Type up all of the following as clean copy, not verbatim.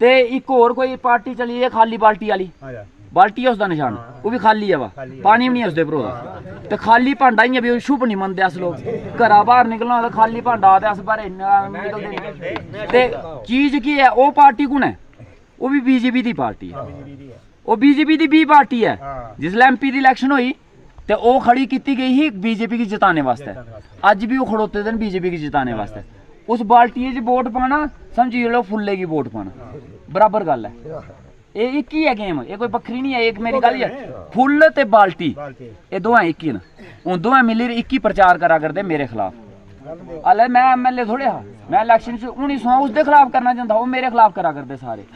ते एक और कोई पार्टी चली है खाली बाल्टी वाली बाल्टी है उसका निशान वो भी खाली है वा पानी भी नहीं है उसके भरोदा ते खाली भांडा इयां भी शुभ नहीं मनते अस लोग घरा बाहर निकलना तो खाली भांडा ते अस बाहर निकलते नहीं ते चीज की है वो पार्टी कुन है वो भी बीजेपी दी पार्टी है वो बीजेपी दी बी पार्टी है जिसलै एमपी दी इलेक्शन हुई ते वो खड़ी की गई ही बीजेपी की जिताने वास्ते अज भी वो खड़ोते थे बीजेपी की जिताने वास्ते उस बाल्टी च वोट पाना समझिए लो फुल्ले की वोट पाना बराबर गल है ये एक ही है गेम ये कोई बखरी नहीं है एक मेरी गल है फुल ते बाल्टी ये दोवें एक ही न हूँ दोवें मिली एक ही प्रचार करा करते मेरे खिलाफ अले मैं एमएलए थोड़े हा मैं इलेक्शन हूँ सौ उसके खिलाफ करना चाहता वो मेरे खिलाफ करा करते सारे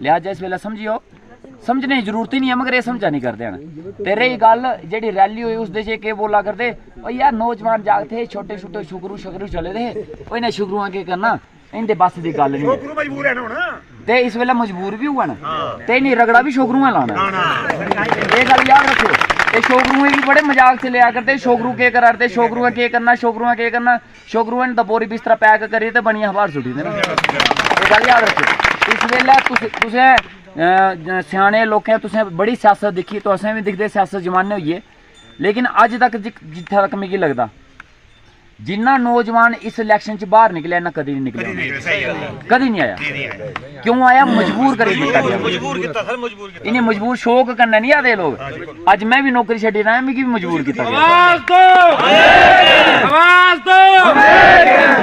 लिहाजा इस वेले समझियो समझने की जरूरत ही नहीं है मगर ये समझा नहीं करते हैं तेरे ही गल जी रैली हुई उस के बोला करते यार नौजवान जाग थे छोटे छोटे शुकरू शकरू चले थे इन्हें शुकरुआ के करना इनके बस की गल नहीं ते इस वेले मजबूर भी हुआ ना ते नहीं रगड़ा भी छोकरुआ लाना ये गल याद रखो ये छोकरुए भी बड़े मजाक से लिया करते छोकरू के करा करते छोकरुआ के करना छोकरुआ के करना छोकरुआ ने तो बोरी बिस्तरा पैक करी ते बनिया बाहर सुटी देना ये गल याद रखो इस वेले तुसें सियाने लोकें तुसें बड़ी सियासत दिक्खी तो असें भी दिखदे सियासत जमाने होइए लेकिन अज तक जित्थे तक मिगी लगदा जिन्ना नौजवान इस इलेक्शन च बाहर निकलिया ना कदी नहीं निकलिया कदी नहीं आया क्यों आया मजबूर करी दित्ता गया इन्हें मजबूर शौक करने नहीं आते लोग अज मैं भी नौकरी छड्डी रहा मिगी भी मजबूर किया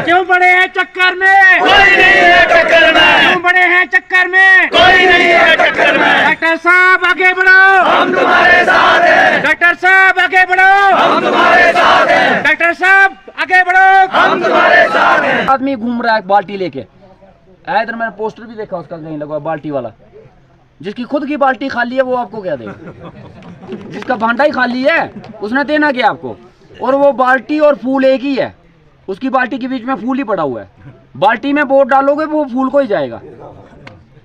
क्यों बड़े हैं चक्कर में कोई नहीं है टक्कर में क्यों बड़े हैं चक्कर में कोई नहीं है टक्कर में डॉक्टर साहब आगे बढ़ो हम तुम्हारे साथ हैं डॉक्टर साहब आगे बढ़ो हम तुम्हारे साथ हैं डॉक्टर साहब आगे बढ़ो हम तुम्हारे साथ हैं आदमी घूम रहा है बाल्टी लेके इधर मैंने पोस्टर भी देखा उसका कहीं लगा बाल्टी वाला जिसकी खुद की बाल्टी खाली है वो आपको क्या देगा जिसका भांडा ही खाली है उसने देना क्या आपको और वो बाल्टी और फूल एक ही है उसकी बाल्टी के बीच में फूल ही पड़ा हुआ है बाल्टी में वोट डालोगे वो फूल को ही जाएगा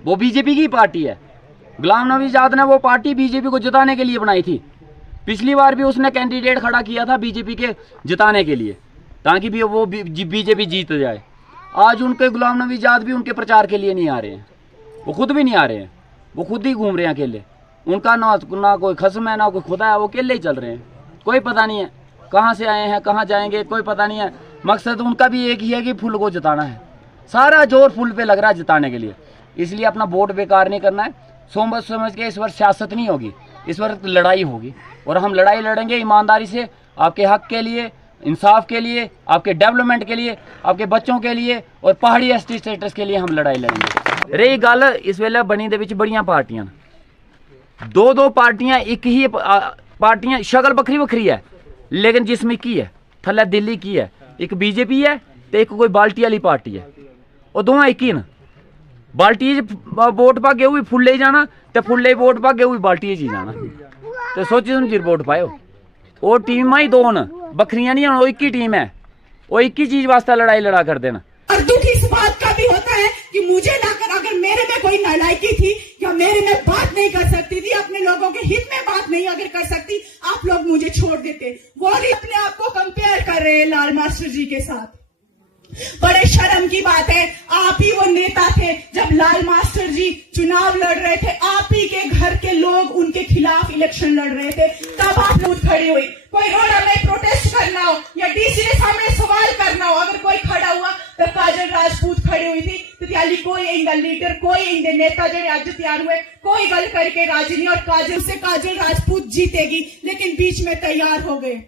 वो बीजेपी की पार्टी है गुलाम नबी आजाद ने वो पार्टी बीजेपी को जिताने के लिए बनाई थी पिछली बार भी उसने कैंडिडेट खड़ा किया था बीजेपी के जिताने के लिए ताकि भी वो बीजेपी जीत जाए आज उनके गुलाम नबी आजाद भी उनके प्रचार के लिए नहीं आ रहे हैं वो खुद भी नहीं आ रहे हैं वो खुद ही घूम रहे हैं अकेले उनका ना कोई खस्म है ना कोई खुदा है वो अकेले ही चल रहे हैं कोई पता नहीं है कहाँ से आए हैं कहाँ जाएंगे कोई पता नहीं है मकसद उनका भी एक ही है कि फुल को जिताना है सारा जोर फुल पे लग रहा है जिताने के लिए इसलिए अपना वोट बेकार नहीं करना है सोच समझ के इस वर्ष सियासत नहीं होगी इस वर्ष लड़ाई होगी और हम लड़ाई लड़ेंगे ईमानदारी से आपके हक के लिए इंसाफ के लिए आपके डेवलपमेंट के लिए आपके बच्चों के लिए और पहाड़ी एसटी स्टेटस के लिए हम लड़ाई लड़ेंगे रही गल इस वेले बनी दे विच बड़ियां पार्टियां दो पार्टियां एक ही पार्टियां शक्ल बखरी बखरी है लेकिन जिसम एक ही है थल्ले दिल्ली की है एक बीजेपी है तो एक कोई बाल्टी वाली पार्टी है और दोवें एक ही न बाल्टी वोट पागे वो भी फुल्ले ही जाना तो फुल्ले वोट पागे वो भी बाल्टी ही जाना तो सोची समझी वोट पाओ वो टीम ही दो न बखरियां नहीं वो एक ही टीम है वो एक ही चीज वास्ते लड़ाई लड़ा कर देना और दुख इस बात का भी होता है कि मुझे लाकर अगर मेरे में कोई नालायकी थी या मेरे में बात नहीं कर सकती थी अपने लोगों के हित में बात नहीं अगर कर सकती आप लोग मुझे छोड़ देते वो भी अपने आप को कंपेयर कर रहे हैं लाल मास्टर जी के साथ बड़े शर्म की बात है आप ही वो नेता थे जब लाल मास्टर जी चुनाव लड़ रहे थे आप ही के घर के लोग उनके खिलाफ इलेक्शन लड़ रहे थे तब आप लोग खड़े हुए कोई रोड में प्रोटेस्ट करना हो या डीसी के सामने सवाल करना हो अगर कोई खड़ा हुआ तो काजल राजपूत खड़ी हुई थी तो त्याली कोई इंदा लीडर कोई इंदे नेता जो आज तैयार हुए कोई गल करके राजी नहीं और काजल से काजल राजपूत जीतेगी लेकिन बीच में तैयार हो गए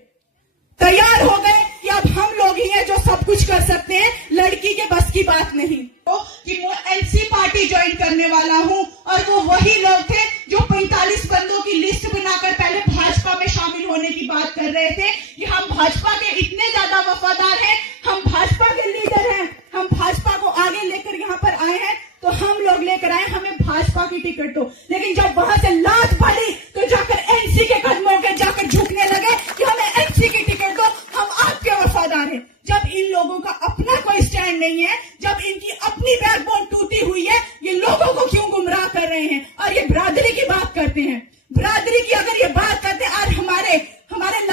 कि अब हम लोग ही हैं जो सब कुछ कर सकते हैं लड़की के बस की बात नहीं कि मैं एनसी पार्टी ज्वाइन करने वाला हूं और वो वही लोग थे जो 45 बंदों की लिस्ट बनाकर पहले भाजपा में शामिल होने की बात कर रहे थे कि हम भाजपा के इतने ज्यादा वफादार हैं हम भाजपा के लीडर हैं हम भाजपा को आगे लेकर यहाँ पर आए हैं तो हम लोग लेकर आए हमें भाजपा की टिकट दो लेकिन जब वहां से लात पड़ी तो जाकर एनसी के कदमों के जाकर झुकने लगे कि हमें एनसी की टिकट दो हम आपके वफादार हैं जब इन लोगों का अपना कोई स्टैंड नहीं है जब इनकी अपनी बैकबोन टूटी हुई है ये लोगों को क्यों गुमराह कर रहे हैं और ये बिरादरी की बात करते हैं बिरादरी की अगर ये बात करते हैं आज हमारे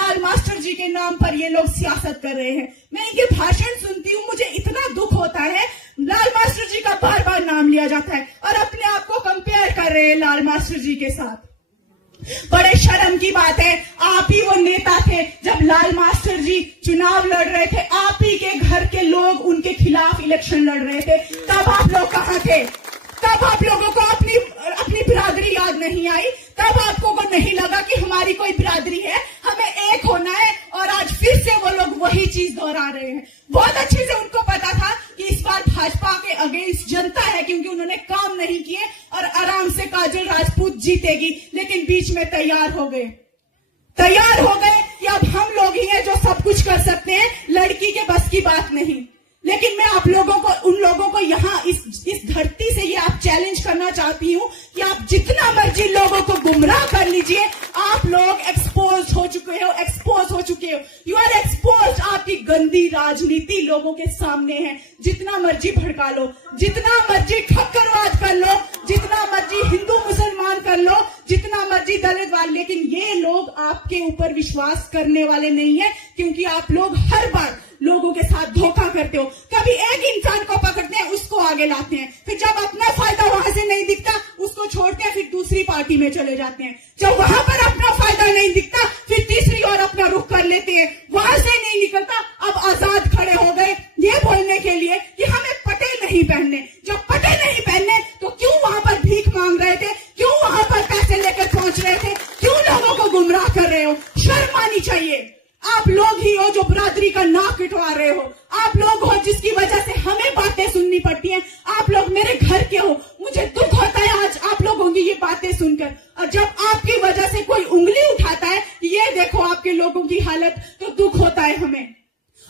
लाल मास्टर जी के नाम पर ये लोग सियासत कर रहे हैं मैं इनके भाषण सुनती हूँ मुझे इतना दुख होता है लाल मास्टर जी का बार बार नाम लिया जाता है और अपने कर रहे हैं लाल मास्टर जी के साथ। बड़े शर्म की बात है, आप ही वो नेता थे जब लाल मास्टर जी चुनाव लड़ रहे थे, आप ही के घर के लोग उनके खिलाफ इलेक्शन लड़ रहे थे, तब आप लोग कहाँ थे? तब आप लोगों को अपनी बिरादरी याद नहीं आई, तब आपको को नहीं लगा कि हमारी कोई बिरादरी है, हमें एक होना है। और आज फिर से वो लोग वही चीज दोहरा रहे हैं। बहुत अच्छे से उनको पता था कि इस बार भाजपा के अगेंस्ट जनता है, क्योंकि उन्होंने काम नहीं किए और आराम से काजल राजपूत जीतेगी, लेकिन बीच में तैयार हो गए कि अब हम लोग ही हैं जो सब कुछ कर सकते हैं, लड़की के बस की बात नहीं। लेकिन मैं आप लोगों को, उन लोगों को यहाँ इस धरती से ये आप चैलेंज करना चाहती हूँ कि आप जितना मर्जी लोगों को गुमराह कर लीजिए, आप लोग एक्सपोज हो चुके हो, यू आर एक्सपोज। आपकी गंदी राजनीति लोगों के सामने है। जितना मर्जी भड़का लो, जितना मर्जी ठक्करवाद कर लो, जितना मर्जी हिंदू मुसलमान कर लो, जितना मर्जी दलित वाले, लेकिन ये लोग आपके ऊपर विश्वास करने वाले नहीं है, क्योंकि आप लोग हर बार लोगों के साथ धोखा करते हो। कभी एक इंसान को पकड़ते हैं, उसको आगे लाते हैं, फिर जब अपना फायदा वहां से नहीं दिखता उसको छोड़ते हैं, फिर दूसरी पार्टी में चले जाते हैं। जब वहां पर अपना फायदा नहीं दिखता फिर तीसरी और अपना रुख कर लेते हैं, वहां से नहीं निकलता। अब आजाद खड़े हो गए ये बोलने के लिए कि हमें पटे नहीं पहनने। जब पटे नहीं पहनने तो क्यों वहां पर भीख मांग रहे थे, क्यों वहां पर पैसे लेकर पहुंच रहे थे, क्यों लोगों को गुमराह कर रहे हो? शर्म आनी चाहिए। आप लोग ही हो जो बिरादरी का नाक कटवा रहे हो, आप लोग हो जिसकी वजह से हमें बातें सुननी पड़ती हैं। आप लोग मेरे घर के हो, मुझे दुख होता है आज आप लोगों की ये बातें सुनकर। और जब आपकी वजह से कोई उंगली उठाता है, ये देखो आपके लोगों की हालत, तो दुख होता है हमें।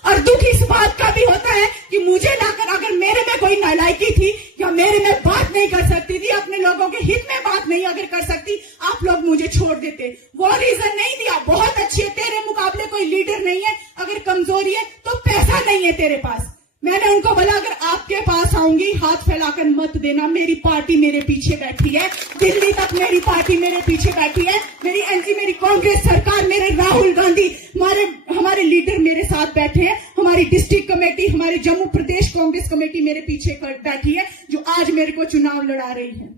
और दुख इस बात का भी होता है कि मुझे लाकर, अगर मेरे में कोई नालायकी थी या मेरे में बात नहीं कर सकती थी, अपने लोगों के हित में बात नहीं अगर कर सकती, आप लोग मुझे छोड़ देते। वो रीजन नहीं दिया, बहुत अच्छी है, तेरे मुकाबले कोई लीडर नहीं है, अगर कमजोरी है तो पैसा नहीं है तेरे पास। मैंने उनको बोला अगर आपके पास आऊंगी हाथ फैलाकर मत देना, मेरी पार्टी मेरे पीछे बैठी है, दिल्ली तक मेरी पार्टी मेरे पीछे बैठी है, मेरी एनसी, मेरी कांग्रेस सरकार, मेरे राहुल गांधी, हमारे लीडर मेरे साथ बैठे हैं, हमारी डिस्ट्रिक्ट कमेटी, हमारी जम्मू प्रदेश कांग्रेस कमेटी मेरे पीछे बैठी है, जो आज मेरे को चुनाव लड़ा रही है।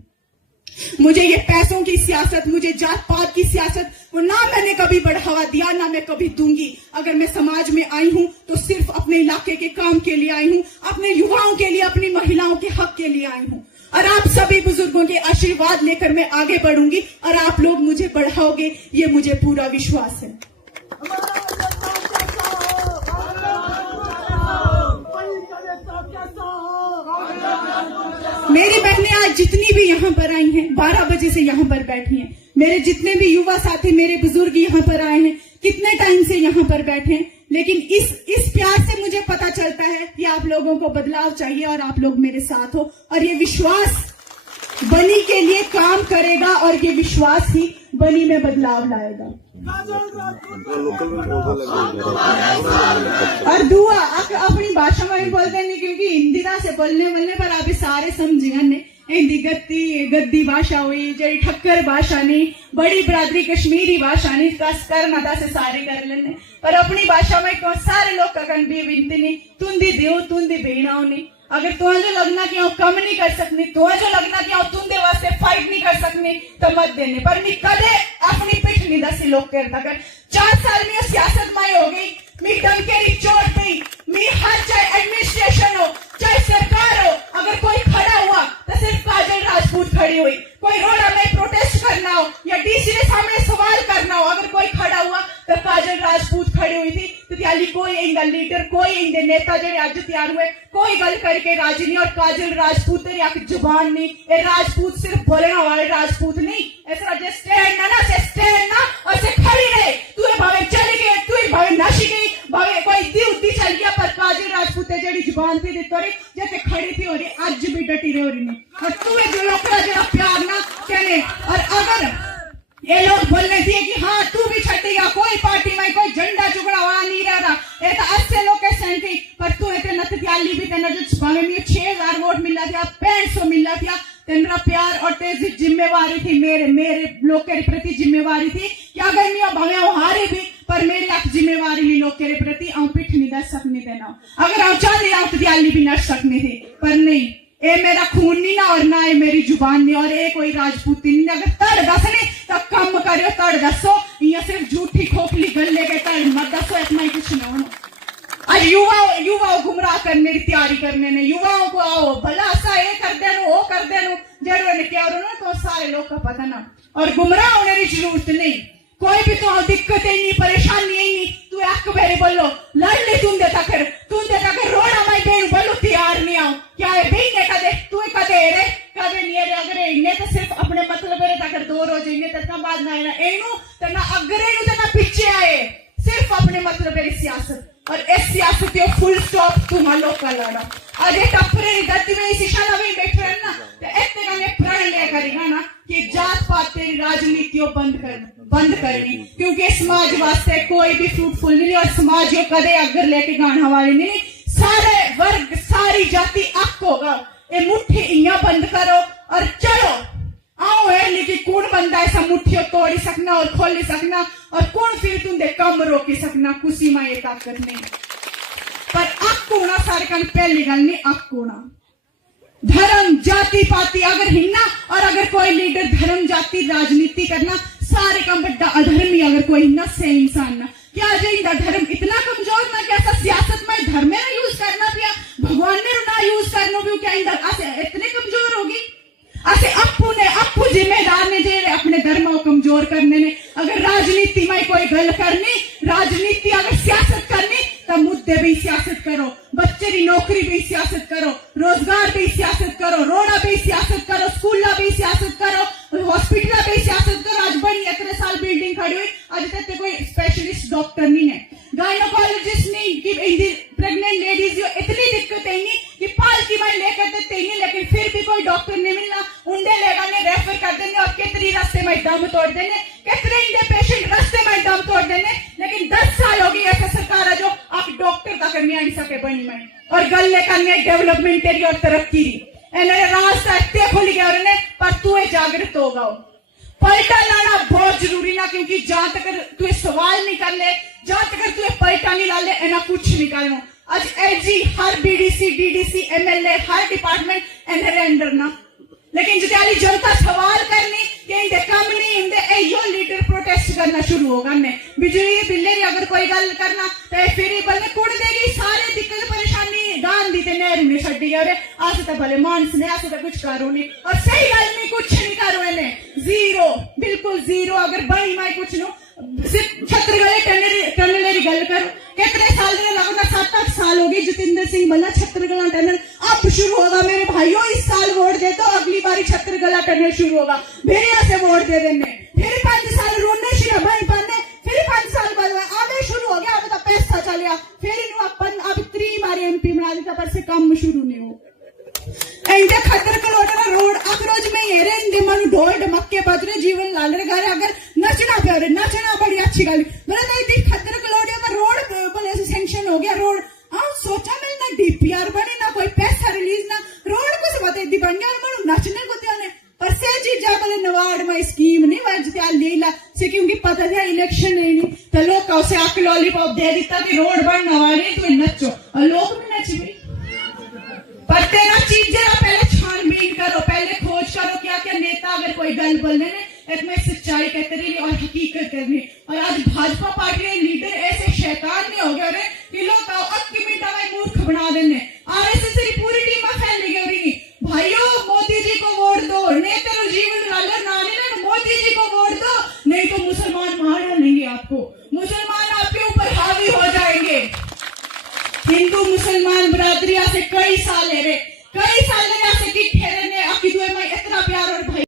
मुझे ये पैसों की सियासत, मुझे जात पात की सियासत, वो ना मैंने कभी बढ़ावा दिया, ना मैं कभी दूंगी। अगर मैं समाज में आई हूं तो सिर्फ अपने इलाके के काम के लिए आई हूं, अपने युवाओं के लिए, अपनी महिलाओं के हक के लिए आई हूं। और आप सभी बुजुर्गों के आशीर्वाद लेकर मैं आगे बढ़ूंगी और आप लोग मुझे बढ़ाओगे, ये मुझे पूरा विश्वास है। मेरी बहनें आज जितनी भी यहाँ पर आई हैं, 12 बजे से यहाँ पर बैठी हैं। मेरे जितने भी युवा साथी, मेरे बुजुर्ग यहाँ पर आए हैं, कितने टाइम से यहाँ पर बैठे हैं, लेकिन इस प्यार से मुझे पता चलता है कि आप लोगों को बदलाव चाहिए और आप लोग मेरे साथ हो। और ये विश्वास बनी के लिए काम करेगा और ये विश्वास ही बनी में बदलाव लाएगा। और दुआ अपनी भाषा में भी बोलते नहीं, क्योंकि हिंदी से बोलने पर आप सारे समझेंगे। हिंदी गद्दी भाषा हुई, जड़ी ठक्कर भाषा नहीं, बड़ी बिरादरी कश्मीरी भाषा नहीं, कस करना से सारे कर लेने, पर अपनी भाषा में सारे लोग ककन भी विनती नहीं, तुंदी देव तुंदी भेड़ाओ नहीं। अगर तुझे लगना कि कम नहीं कर सकनी, तुझे लगना कि तुंदे वास्ते फाइट नहीं कर सकनी, तो मत देने। पर मैं कदे अपनी पिठ नहीं दसी लोग करता कर। 4 साल में सियासत में हो गई, मैं डंकेरी चोट गई, मैं हर चाहे एडमिनिस्ट्रेशन हो चाहे सरकार हो, अगर कोई खड़ा हुआ तो सिर्फ काजल राजपूत खड़ी हुई। कोई रोड में प्रोटेस्ट करना हो या डीसी के सामने सवाल करना हो, अगर कोई खड़ा हुआ तो काजल राजपूत खड़ी हुई थी। तो त्याली कोई इंदा लीडर, कोई इंदे नेता जो आज तैयार हुए, कोई गल करके राजी नहीं। और काजल राजपूत तेरी जुबान नहीं, ये राजपूत सिर्फ बोलने वाले राजपूत नहीं, ऐसा जे स्टैंड ना से स्टैंड ना और से खड़ी रहे। तू भावे चली गई, तू भावे नशी गई, भावे कोई दी उद्दी चल गया, पर काजल राजपूत जेडी जुबान थी दितोरी जैसे खड़ी थी, और आज भी डटी रही रही। और तू जो लोग जो प्यार ना कहने, और अगर ये लोग बोलने दिए कि हाँ तू भी छटेगा, कोई पार्टी में कोई झंडा चुकड़ा वाला नहीं रह रहा, ये तो 80 लोग के सेंट्री, पर तू इतने नत त्याली भी तेना जो भावे में 6000 वोट मिला था, 6500 मिला था, तेरा प्यार और तेरी जिम्मेवारी थी, मेरे लोग के प्रति जिम्मेवारी थी कि अगर मैं भावे हारी भी, पर मेरी आप जिम्मेवारी नहीं लोग के प्रति, पिठ नहीं दस सकने देना। अगर आप चाहते आप त्याली भी नट सकने थे, पर नहीं, ए मेरा खून नहीं ना और ना ये मेरी जुबान नहीं और ये कोई राजपूती नहीं। अगर तड़ दस नहीं तो कम करो, तड़ दसो, या सिर्फ झूठी खोखली गल लेके तड़ मत दसो, इतना ही कुछ ना हो। आज युवाओं गुमराह करने की तैयारी करने ने, युवाओं को आओ भला ऐसा ये कर देनो वो कर देनो जरूर ने क्या ना तो सारे लोग का पता ना, और गुमराह होने की जरूरत नहीं। कोई भी तो दिक्कत ही नहीं, परेशानी ही नहीं, तू अक बेरे बोलो लड़ ले तुम देता कर रोड़ा माई बेन बोलो तैयार नहीं आओ क्या है बेने कदे तू कदे रे कदे नहीं रे। अगर इन्हें तो सिर्फ अपने मतलब रे तक दो रोज इन्हें तक बाद ना आना एनु तो ना अगरे नु तो ना पीछे आए, सिर्फ अपने मतलब रे सियासत, और इस सियासत को फुल स्टॉप तुम लोग का लड़ा। आज ये टपरे गति में इस इशारा में बैठे हैं ना तो इतने का ने प्रण ले करेगा ना कि जात पात तेरी राजनीतियों बंद करनी, क्योंकि समाज वास्ते कोई भी फ्रूटफुल नहीं और समाज को कदे अगर लेके गाना वाली नहीं। सारे वर्ग सारी जाति अक होगा, ये मुट्ठी इया बंद करो और चलो आओ है। लेकिन कौन बंदा ऐसा मुट्ठियों तोड़ी सकना और खोली सकना, और कौन फिर तुम कम रोकी सकना, कुसी में ये ताकत नहीं। पर अक होना सारे का पहली गल नहीं, अक होना धर्म जाति पाति अगर हिन्ना, और अगर कोई लीडर धर्म जाति राजनीति करना सारे का बड़ा अधर्मी अगर कोई हिन्ना से इंसान ना क्या जाएगा। धर्म इतना कमजोर ना कि ऐसा सियासत में धर्म में ना यूज करना पिया, भगवान ने ना यूज करना भी क्या इतने कमजोर होगी। ऐसे अप्पू जिम्मेदार ने जे अपने धर्म को कमजोर करने ने। अगर राजनीति में कोई गल करनी, राजनीति अगर सियासत करनी तो मुद्दे भी सियासत करो, बच्चे की नौकरी भी सियासत करो, रोजगार भी सियासत करो, रोड़ा भी सियासत करो, स्कूल भी सियासत करो, हॉस्पिटल भी सियासत करो। आज बनी इतने साल बिल्डिंग खड़ी हुई, आज तक कोई स्पेशलिस्ट डॉक्टर नहीं है, गायनोकोलॉजिस्ट नहीं, कि प्रेग्नेंट लेडीज इतनी दिक्कत है नहीं कि पालकी में लेकर देते ही नहीं, लेकिन फिर भी कोई डॉक्टर नहीं मिलना, उन्हें लेगा ने रेफर कर देने और कितनी रास्ते में दम तोड़ देने, कितने इंदे पेशेंट रास्ते में दम तोड़ देने। लेकिन 10 साल होगी ऐसा सरकार है जो आप डॉक्टर तक नहीं आ सके बनी में, और गल करने डेवलपमेंट तेरी और तरक्की रास्ता इतने खुल गया उन्हें, पर तू जागृत होगा। पलटा लाना बहुत जरूरी ना, क्योंकि जहां तक तू सवाल नहीं कर ले, जहां तक तू पलटा नहीं ला ले, एना कुछ नहीं करना। आज एजी हर बीडीसी डीडीसी एमएलए हर डिपार्टमेंट एनरे अंडर ना, लेकिन जितनी जनता सवाल करनी कि इनके कम नहीं इनके यो लीडर प्रोटेस्ट करना शुरू होगा ने बिजली बिल्ले की अगर कोई गल करना तो फिर बल्ले कुड़ देगी सारे दिक्कत परेशानी गांधी ते नेहरू ने छड़ी और आस तो भले मानस ने आस तो कुछ करो नहीं, और सही गल नहीं कुछ नहीं करो इन्हें, जीरो बिल्कुल जीरो। अगर बड़ी माई कुछ नो सिर्फ छत्रगले टनल की गल करो, कितने साल लगना 7-8 साल हो गए जतिंदर सिंह बल्ला छत्रगला टनल अब शुरू होगा। मेरे भाइयों इस साल वोट दे तो अगली बारी छत्रगला टनल शुरू होगा, फिर यहाँ से वोट दे देने, फिर 5 साल रोने शुरू भाई पाने, फिर 5 साल बाद आगे शुरू हो गया, अब तो पैसा चलिया, फिर इन अपन अब 3 बार एमपी बना दिया, पर से काम शुरू नहीं हो। इंदे खतर कलोड़ा रोड अखरोज में ये रे इंदे मनु ढोल ढमक्के बजरे जीवन लाल रे घर अगर नचना प्यारे नचना बड़ी अच्छी गल बोले तो इतनी खतर कलोड़े पर रोड बोले सैंक्शन हो गया रोड। हाँ सोचा मैं ना डीपीआर बने ना कोई पैसा रिलीज ना रोड को से बता इतनी बन गया मनु नचने को त्याने, पर से चीजा बोले नवाड़ में स्कीम नहीं वजह लीला से, क्योंकि पता था इलेक्शन नहीं तो लोग का उसे आके लॉलीपॉप दे देता कि रोड बन नवाड़ी तो नचो, और लोग भी नच भी। पर तेरा चीज जरा पहले छानबीन करो, पहले खोज करो क्या क्या नेता अगर कोई गल बोलने ने इसमें सच्चाई कहते रही और हकीकत करनी। और आज भाजपा पार्टी के लीडर ऐसे शैतान नहीं हो गए कि लोग अक्की मिनटा में मूर्ख बना देने, आरएसएस की पूरी टीम फैल गई। भाइयों मोदी जी को वोट दो, नेता जीवन लालर नानी मोदी जी को वोट दो, नहीं तो मुसलमान मार डालेंगे आपको, मुसलमान आपके ऊपर हावी हो जाएंगे। हिंदू मुसलमान बरादरी से कई साल से कि ठहरने आपकी दुआ में